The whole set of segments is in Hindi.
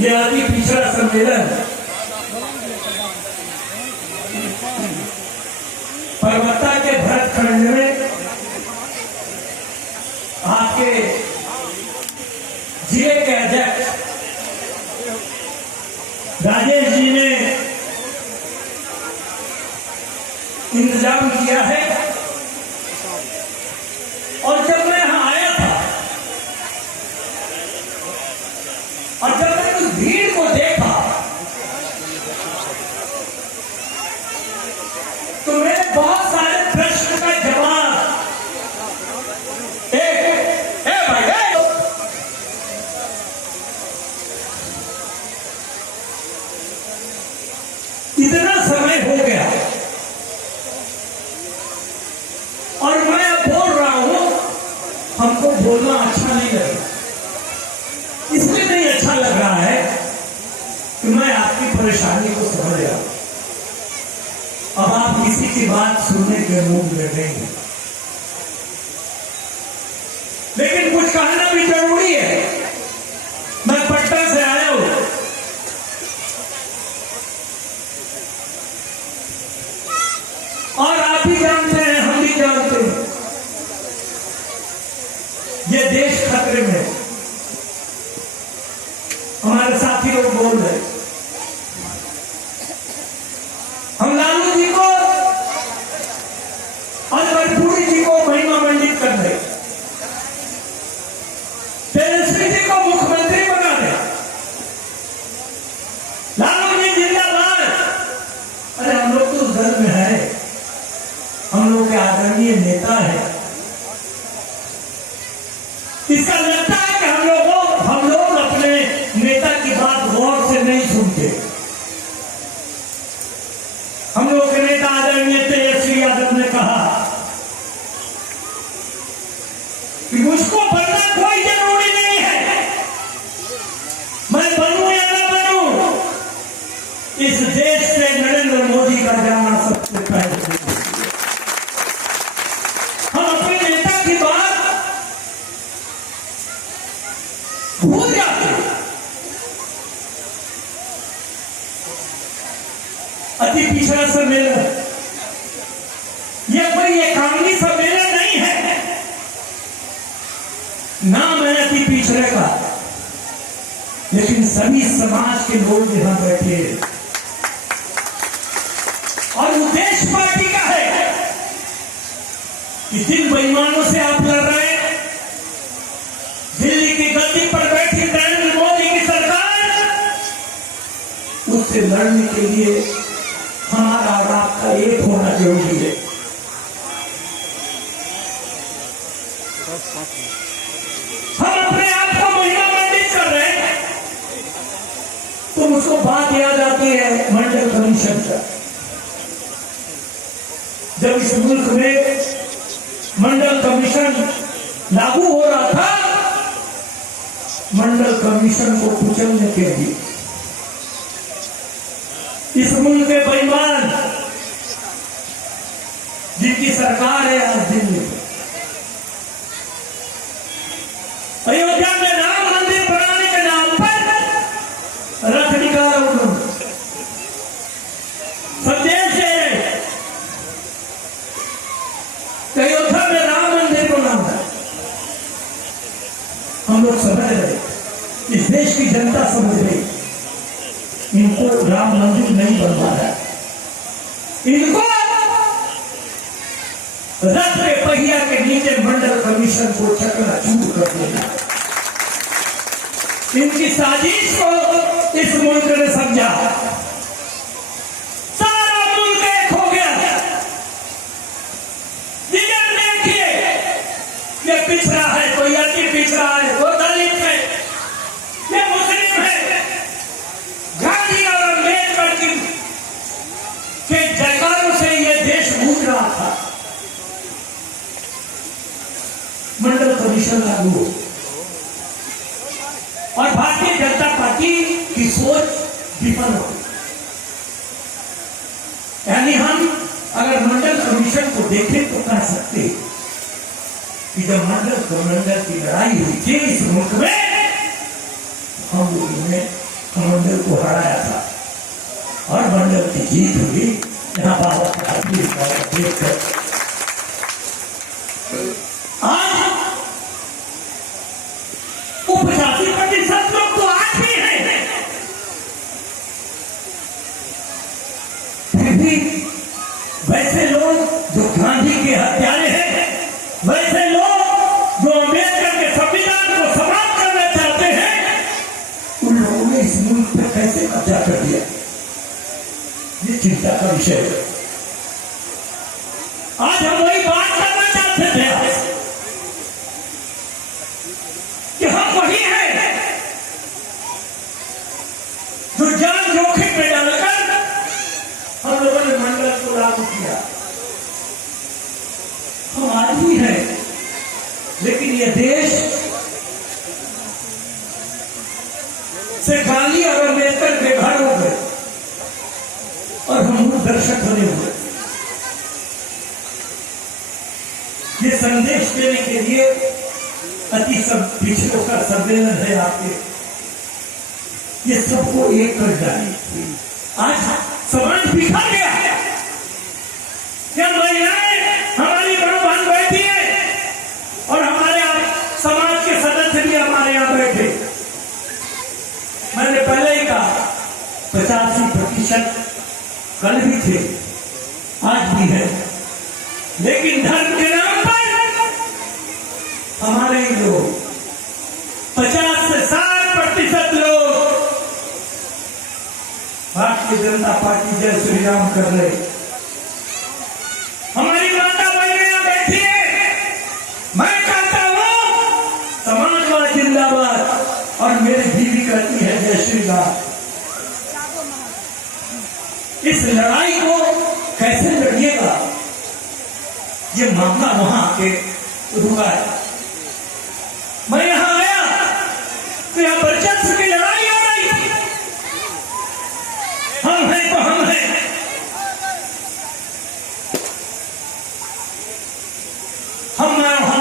ये अति पिछड़ा सम्मेलन परबत्ता के भरतखंड में आपके जिले के अध्यक्ष राजेश जी ने इंतजाम किया है। और जब मैं यहां आया था और जब मैंने उस भीड़ को देखा तो मैंने बहुत सारे प्रश्न का जवाब इतना समय हो गया और मैं अब बोल रहा हूं, हमको बोलना अच्छा नहीं लगा। इसलिए नहीं अच्छा लग रहा है कि मैं आपकी परेशानी को समझ रहा हूं। अब आप किसी की बात सुनने के मूड में नहीं है, लेकिन कुछ कहना भी जरूरी है। मैं पटना से आया हूं और आप भी जानते हैं, हम भी जानते हैं, ये देश खतरे में है। हमारे साथी लोग बोल रहे, हम लालू जी को और कर्पूरी जी को महिमा मंडित कर रहे, तेजस्वी जी को मुख्यमंत्री बना रहे, लालू जी जिंदाबाद। अरे हम लोग तो दल में है, हम लोग के आदरणीय नेता है। इसका लगता है कि हम लोग अपने नेता की बात गौर से नहीं सुनते। हम लोग के नेता आदरणीय तेजस्वी यादव ने कहा कि मुझको बनना कोई जरूरी नहीं है, मैं बनूं या न बनूं, इस देश से नरेंद्र मोदी का जाना सबसे पहले। हम अपने नेता की बात भूल जाते हैं। अति पिछड़ा सम्मेलन यह कोई एकांगी सम्मेलन नहीं है। नाम है अति पिछड़े का, लेकिन सभी समाज के लोग यहां बैठे और उद्देश्य पार्टी का है कि जिन बेईमानों से आप लड़ रहे हैं, दिल्ली की गद्दी पर बैठी नरेंद्र मोदी की सरकार, उससे लड़ने के लिए हमारा और आपका एक होना जरूरी है। हम अपने आप को महिमा मंडित कर रहे हैं तो मुझको बात याद आती है मंडल कमीशन का। जब इस मुल्क में मंडल कमीशन लागू हो रहा था, मंडल कमीशन को कुचलने के लिए इस मुल्क के बेईमान जिनकी सरकार है आज दिल्ली में, अयोध्या में राम मंदिर बनाने के नाम पर रथ निकाला उन्होंने, संदेश है अयोध्या में राम मंदिर बनाना। हम लोग समझ रहे, इस देश की जनता समझ रही, इनको राम मंदिर नहीं बनवाना है, इनको रथ के पहिया के नीचे मंडल कमीशन को चकनाचूर कर देना। इनकी साजिश को इस मुल्क ने समझा, सारा मुल्क एक हो गया। जिधर देखिए ये पिछड़ा है, कोई अति पिछड़ा है, वो दलित है, ये मुस्लिम है। गांधी और अम्बेडकर के जयकारों से ये देश गूंज रहा था। मंडल कमीशन लागू हो और भारतीय जनता पार्टी की सोच विफल हो। यानी हम अगर मंडल कमीशन को देखें तो कह सकते कि जब मंडल की लड़ाई हुई थी इस मुल्क में, हम लोगों ने कमंडल को हराया था और मंडल की जीत हुई। यहाँ बाबा देखकर आज 85% लोग तो आज भी हैं, फिर भी वैसे लोग जो गांधी के हत्यारे हैं, वैसे लोग जो अम्बेडकर के संविधान को समाप्त करना चाहते हैं, उन लोगों ने इस मुल्क पर कैसे कब्जा कर दिया, ये चिंता का विषय है। आज हम वही बात करना चाहते थे कि हम वही हैं जो जान जोखिम में डालकर हम लोगों ने मंडल को लागू किया। हम आज भी हैं, लेकिन ये देश से गांधी और अम्बेडकर बेघर हो गए और हम दर्शक बने हुए। ये संदेश देने के लिए अति सब पिछड़ों का सम्मेलन है आपके, ये सबको एक कर जाए। आज समाज बिखर गया है, क्या महिलाएं हमारी बहन बैठी है और हमारे समाज के सदस्य भी हमारे यहाँ बैठे। मैंने पहले ही कहा 85% कल भी थे, आज भी है, लेकिन धर्म के नाम पर हमारे ही लोग 50 से 60% लोग भारतीय जनता पार्टी जय श्री राम कर रहे। हमारी माता बहनें यहाँ बैठी है, मैं कहता हूँ समाजवाद जिंदाबाद और मेरी बीवी कहती है जय श्री राम। इस लड़ाई को कैसे लड़िएगा, ये मामला वहां के रुका है। मैं यहां आया तो यहां वर्चस्व की लड़ाई हो रही थी, हम हैं तो हम हैं। हम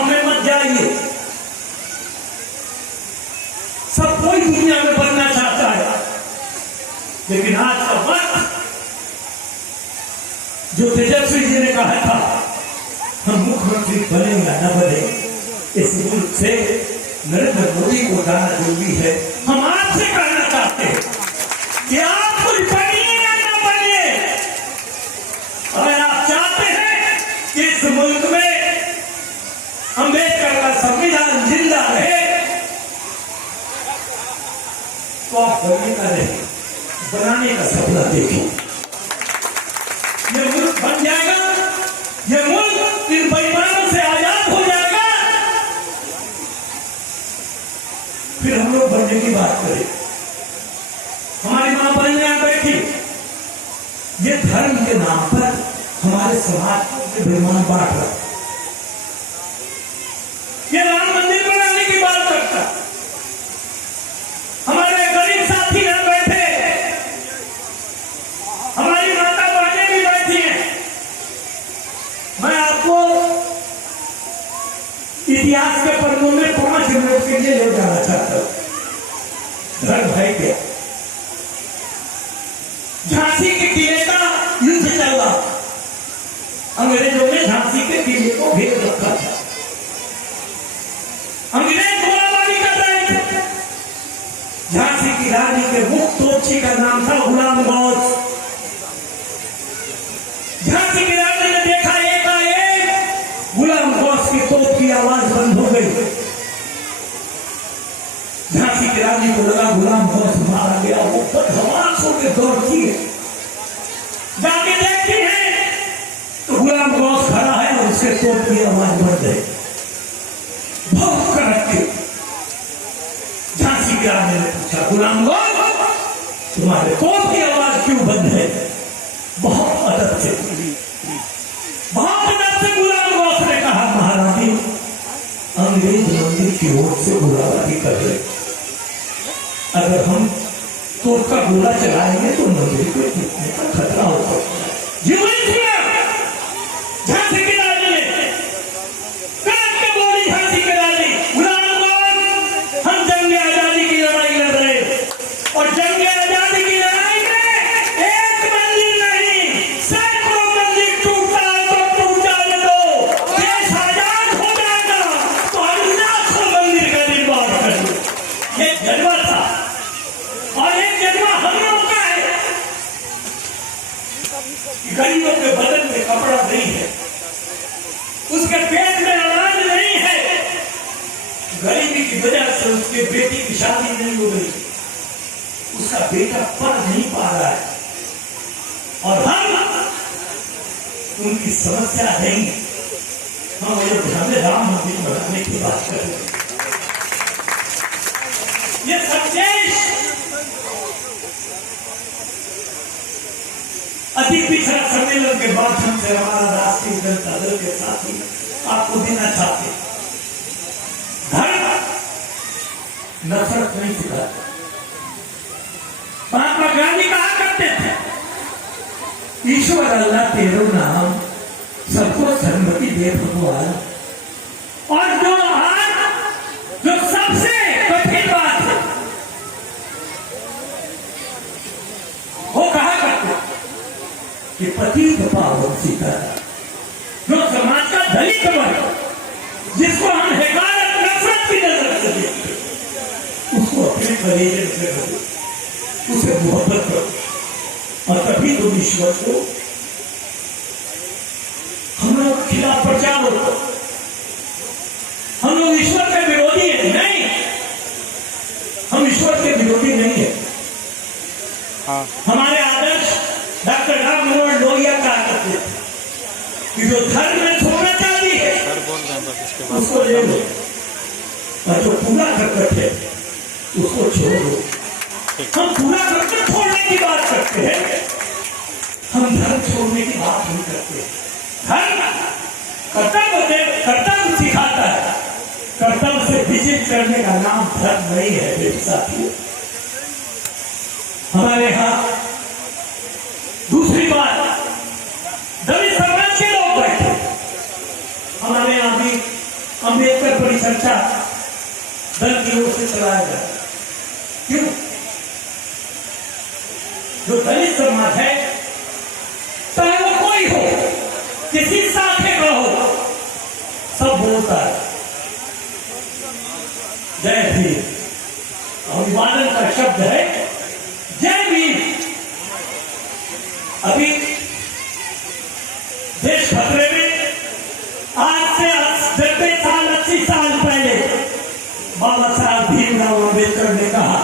में मत जाइए, सब कोई दुनिया में बनना चाहता है, लेकिन आज का वक्त जो तेजस्वी जी ने कहा था हम मुख्यमंत्री बने या न बने, इस मुल्क से नरेंद्र मोदी को जाना जरूरी है। हम आपसे कहना चाहते हैं कि आप कुछ बनिए या न बनिए, अगर आप चाहते हैं कि इस मुल्क में अम्बेडकर का संविधान जिंदा रहे तो आप बनिए का रहे, बनाने का सपना देखो। ये मुल्क बन जाएगा, ये मुल्क इन बेईमानों से आजाद हो जाएगा, फिर हम लोग बनने की बात करें। हमारी मां बहनें यहां बैठी, ये धर्म के नाम पर हमारे समाज के बेईमान बांट रहा, ये राम मंदिर बनाने की बात करता। हमारे गरीब साथी यहां बैठे, हमारी माता बहनें भी बैठी हैं। मैं आपको इतिहास के पन्नों में 5 मिनट के लिए ले जाना चाहता हूं। धर्म है क्या? झांसी के किले का युद्ध चला, अंग्रेजों ने झांसी के किले को घेर रखा था, अंग्रेज गोलाबारी कर रहे थे। झांसी की रानी के मुख्य तोपची का नाम था गुलाम गौस। झांसी की रानी ने देखा एकाएक गुलाम गौस की तोप की आवाज बंद हो गई। झांसी की रानी को लगा गुलाम गौस मारा गया, वो धमाक होकर दौड़ती है, जाके देखती है तो गुलाम गौस खड़ा है और उसके तोप की आवाज बंद है। बहुत करके झांसी की रानी ने पूछा, गुलाम गौस तुम्हारे तोप की आवाज क्यों बंद है? बहुत अदब से गुलाम गौस ने कहा, महारानी अंग्रेज मंदिर की ओर से गोलाबारी कर रहे, अगर हम तोप का गोला चलाएंगे तो मंदिर को टूटने का खतरा होगा। झांसी की रानी ने कड़क के बोली, झांसी की रानी, गुलाम गौस हम जंग आजादी की लड़ाई लड़ रहे और जंग गलती की वजह से उसके बेटी की शादी नहीं हो रही, उसका बेटा पढ़ नहीं पा रहा है, और हम उनकी समस्या नहीं, हम अयोध्या में राम मंदिर बनाने की बात कर रहे हैं। ये संदेश अति पिछड़ा सम्मेलन के माध्यम से हमारा राष्ट्रीय जनता दल के साथी आपको देना चाहते। धर्म नफरत नहीं सिखाता। महात्मा गांधी कहा करते थे, ईश्वर अल्लाह तेरो नाम सबको सहमति दे भगवान। और जो सबसे कठिन बात है वो कहा करते कि पति पावन सीताराम, जो समाज का दलित वर्ग जिसको हम हेकारत नफरत की नजर से देखते, उसको अपने कलेजे से करो, उसे मोहब्बत करो, और तभी तुम ईश्वर को हम लोग खिलाफ प्रचार होता। हम लोग ईश्वर के विरोधी है नहीं, हम ईश्वर के विरोधी नहीं है। हमारे आदर्श डॉक्टर राम मनोहर लोहिया कहा करते थे कि जो धर्म में सोना चाहती है उसको ले लो, और जो पूरा करकट है उसको छोड़ दो। हम पूरा करकट छोड़ने की बात करते हैं, हम धर्म छोड़ने की बात नहीं करते। धर्म कर्तव्य सिखाता है, कर्तव्य से विचलित करने का नाम धर्म नहीं है मेरे साथियों। हमारे यहाँ दूसरी बात, दलित समाज के लोग बैठे, हमारे यहाँ भी अम्बेडकर परिचर्चा दल की ओर से चलाया जाए। क्यों? जो दलित समाज है, चाहे वो कोई हो, किसी साथे का हो, सब बोलता है जय भीम। अभिवादन का शब्द है जय भीम। अभी देश खतरे में, आज से 90 साल 80 साल पहले बाबा साहब भीमराव अम्बेडकर ने कहा,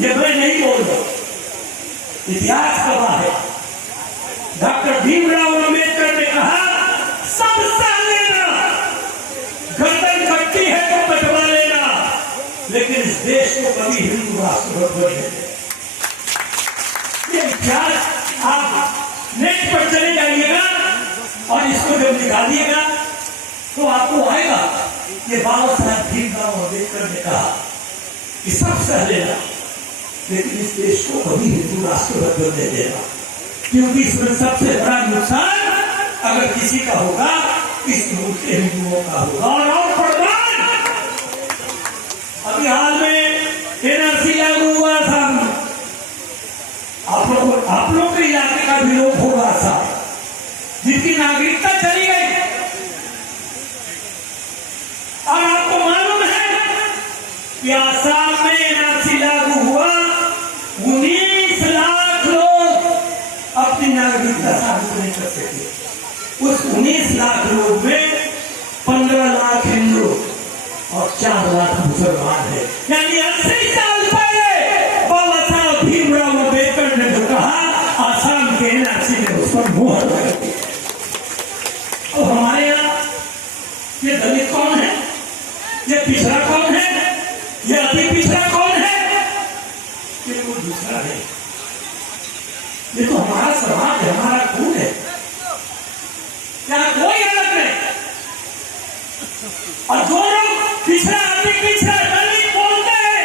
ये मैं नहीं बोल रहा, इतिहास गवाह है, डॉक्टर भीमराव अम्बेडकर ने कहा, सब सह लेना, गर्दन कटती है तो कटवा लेना, लेकिन इस देश को कभी हिंदू राष्ट्र मत बनने देना। ये इतिहास आप नेट पर चले जाइएगा और इसको जब निकालिएगा तो आपको आएगा ये बाबा साहब भीमराव अम्बेडकर ने कहा कि सब सह लेना, लेकिन इस देश को कभी हिंदू राष्ट्र मत बनने देना, क्योंकि इसमें सबसे बड़ा नुकसान अगर किसी का होगा, इस मुल्क के हिंदुओं का होगा। और प्रधान, अभी हाल में एनआरसी लागू हुआ था, आप लोग के इलाके का भी लोग होगा था, जिनकी नागरिकता चली गई। और आपको मालूम है कि आसाम में एनआरसी लागू हुआ, 19 लाख लोग अपनी नागरिकता साबित नहीं कर सके। उस 19 लाख लोग में 15 लाख हिंदू और 4 लाख मुसलमान है। यानी 80 साल पहले बाबा साहब भीमराव अम्बेडकर ने जो कहा, आसाम के एनआरसी ने उस पर मुहर लगा दी। और हमारे यहाँ ये दलित कौन है, ये पिछड़ा कौन है, ये अति पिछड़ा कौन है? ये कोई दूसरा है, ये तो हमारा समाज है, हमारा खून है, यहाँ कोई अलग नहीं। और जो लोग पिछड़ा अति पिछड़ा दलित बोलते हैं,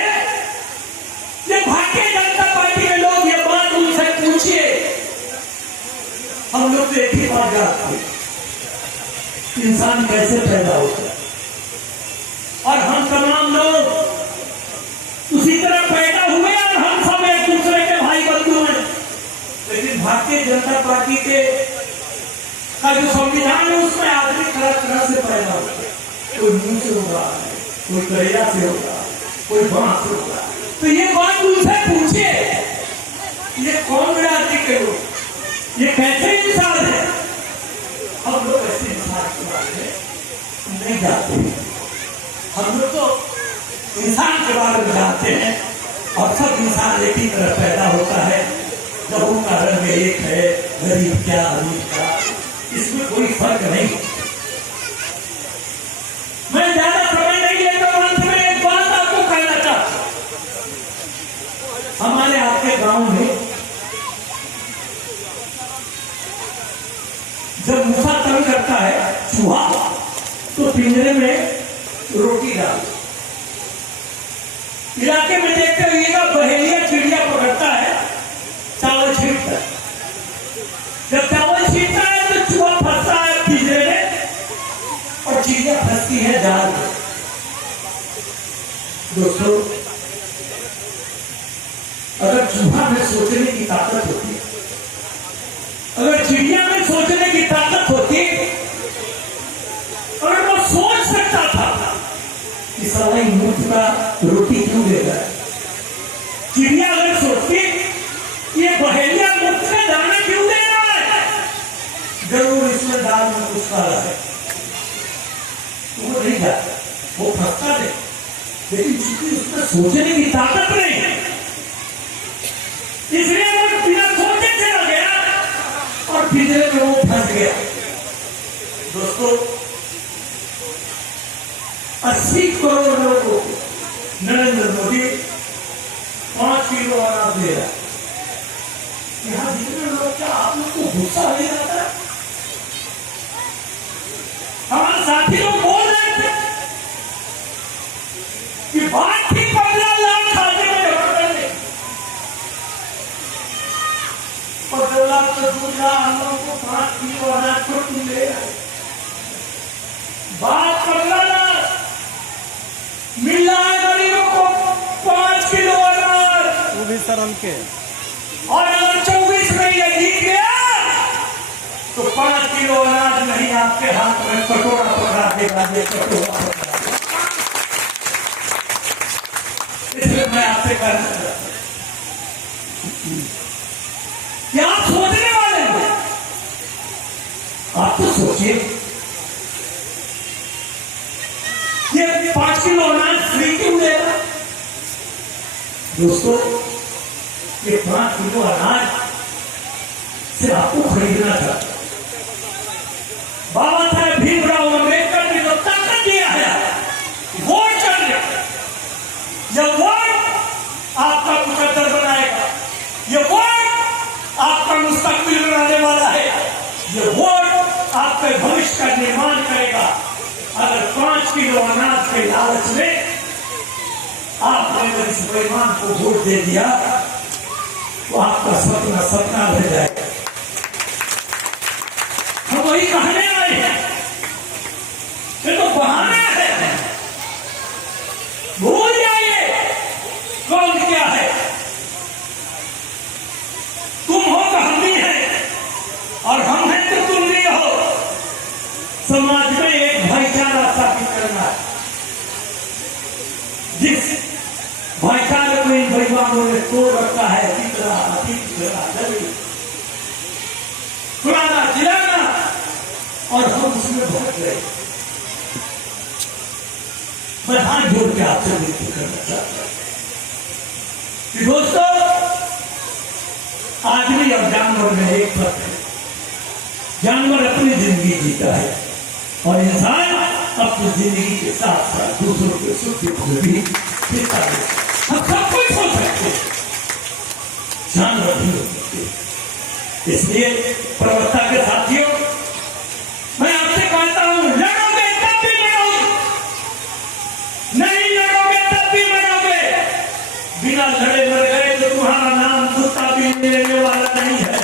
ये भारतीय जनता पार्टी के लोग, ये बात उनसे पूछिए। हम लोग तो एक ही बात जानते हैं, इंसान कैसे पैदा होता है, और हम तमाम लोग उसी तरह पैदा हुए और हम सब एक दूसरे के भाई बंधु हैं। लेकिन भारतीय जनता पार्टी के का जो संविधान है उसमें आदमी तरह तरह से पैदा होता है, कोई मुंह से हो रहा है, कोई करेला से हो रहा है, कोई बांस से हो रहा है। तो ये बात उनसे पूछिए, ये कौन राज्य के लोग, ये कैसे इंसान है? हम लोग ऐसे इंसान के बारे में नहीं जानते। हम लोग तो इंसान के बारे में जानते हैं और सब इंसान एक ही तरह पैदा होता है, जब उनका रंग एक है, गरीब क्या अमीर क्या, इसमें कोई फर्क नहीं। मैं ज्यादा समय नहीं लेता, अंत में एक बात आपको कहना चाहता हूं। हमारे आपके गांव में जब मूसा तंग करता है चूहा, तो पिंजरे में रोटी डाल, इलाके में देखते हुएगा बहेलिया चिड़िया पकड़ता है, चावल छींटता है। जब चावल छींटता है तो चूहा फंसता है पिंजरे में और चिड़िया फंसती है जाल में। दोस्तों, अगर चूहा में सोचने की ताकत होती, अगर चिड़िया में सोचने की ताकत होती, अगर वो सोच सकता था कि सवाई मूर्ख का रोटी क्यों देगा, चिड़िया अगर सोचती ये बहेलिया मूर्ख का दाना क्यों दे रहा है, जरूर इसमें दाल में कुछ काला है, तो वो नहीं जाता, वो फंसता नहीं। लेकिन चूंकि उसमें सोचने की ताकत नहीं है, इसलिए वो बिना सोचे चला गया और पिंजरे में वो फंस गया। दोस्तों, 80 करोड़ लोगों को नरेंद्र मोदी 5 किलो अनाज दे रहा है। यहां जितने लोग, क्या आप लोग को गुस्सा नहीं आता? हमारे साथी लोग बोल रहे थे कि बात ही 15 लाख खाते में जमा करने, 15 लाख तो दूसरा हम लोगों को 5 किलो अनाज को तुम ले रहे, बात 15 लाख मिल रहा है गरीबों को 5 किलो अनाज, वो भी सर हल्के। और अगर 24 में ये जीत गया तो 5 किलो अनाज नहीं, आपके हाथ में कटोरा पकड़ा देगा, ये कटोरा पकड़ा देगा। इसलिए मैं आपसे कहना चाहता हूं कि आप सोचने वाले हो, आप तो सोचिए, ये 5 किलो अनाज फ्री क्यों देगा? दोस्तों, ये 5 किलो अनाज से आपको खरीदना था। बाबा साहेब भीमराव अम्बेडकर ने जो ताकत दिया है, वोट करने, यह वोट आपका मुकद्दर बनाएगा, यह वोट आपका मुस्तकबिल बनाने वाला है, यह वोट आपके भविष्य का निर्माण करेगा। अगर 5 किलो अनाज के लालच में आपने अगर इस बेईमान को वोट दे दिया तो आपका सपना सपना रह जाएगा। हम वही कहने वाले हैं, ये तो बहाना है, भूल जाइए कौन क्या है। तुम हो तो हम भी हैं, और हम हैं तो तुम भी हो। समाज में एक भाईचारा स्थापित करना है, जिस भाईचारे को इन बेईमानों ने तोड़ रखा है, पुराना जिलाना, और हम उसमें भटक गए। मैं हाथ जोड़ के आपसे विनती करना चाहता हूं कि दोस्तों, आदमी और जानवर में एक फर्क है। जानवर अपनी जिंदगी जीता है और इंसान अपनी जिंदगी के साथ साथ दूसरों के सुख दुख में भी हिस्सा लेता है। हम सब कुछ हो सकते, जानवर भी हो सकते। इसलिए प्रवक्ता के साथियों, मैं आपसे कहता हूं, लड़ोगे तब भी मरोगे, नहीं लड़ोगे तब भी मरोगे। बिना लड़े मर गए तो तुम्हारा नाम कुत्ता भी लेने वाला नहीं है,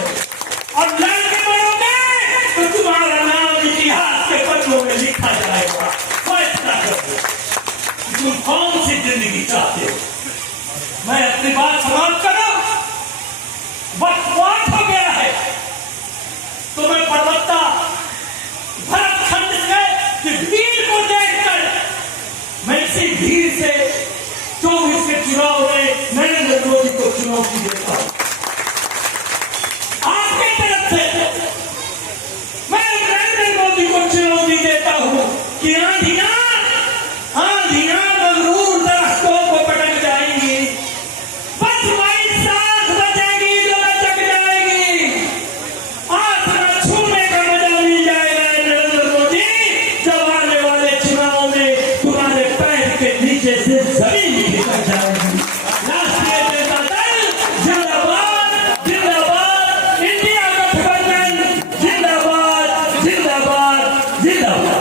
और लड़ के मरोगे तो तुम्हारा नाम इतिहास के पन्नों में लिखा जाएगा। फैसला करो तुम कौन सी जिंदगी चाहते हो। मैं अपनी बात समाप्त करूं, वक्त हो गया है, तो मैं प्रवक्ता भरतखंड के वीर को देखकर मैं इसी भीड़ से 24 के चुनाव में नरेंद्र मोदी को चुनौती देता हूं। आपकी तरफ से मैं नरेंद्र मोदी को चुनौती देता हूं कि आंधियां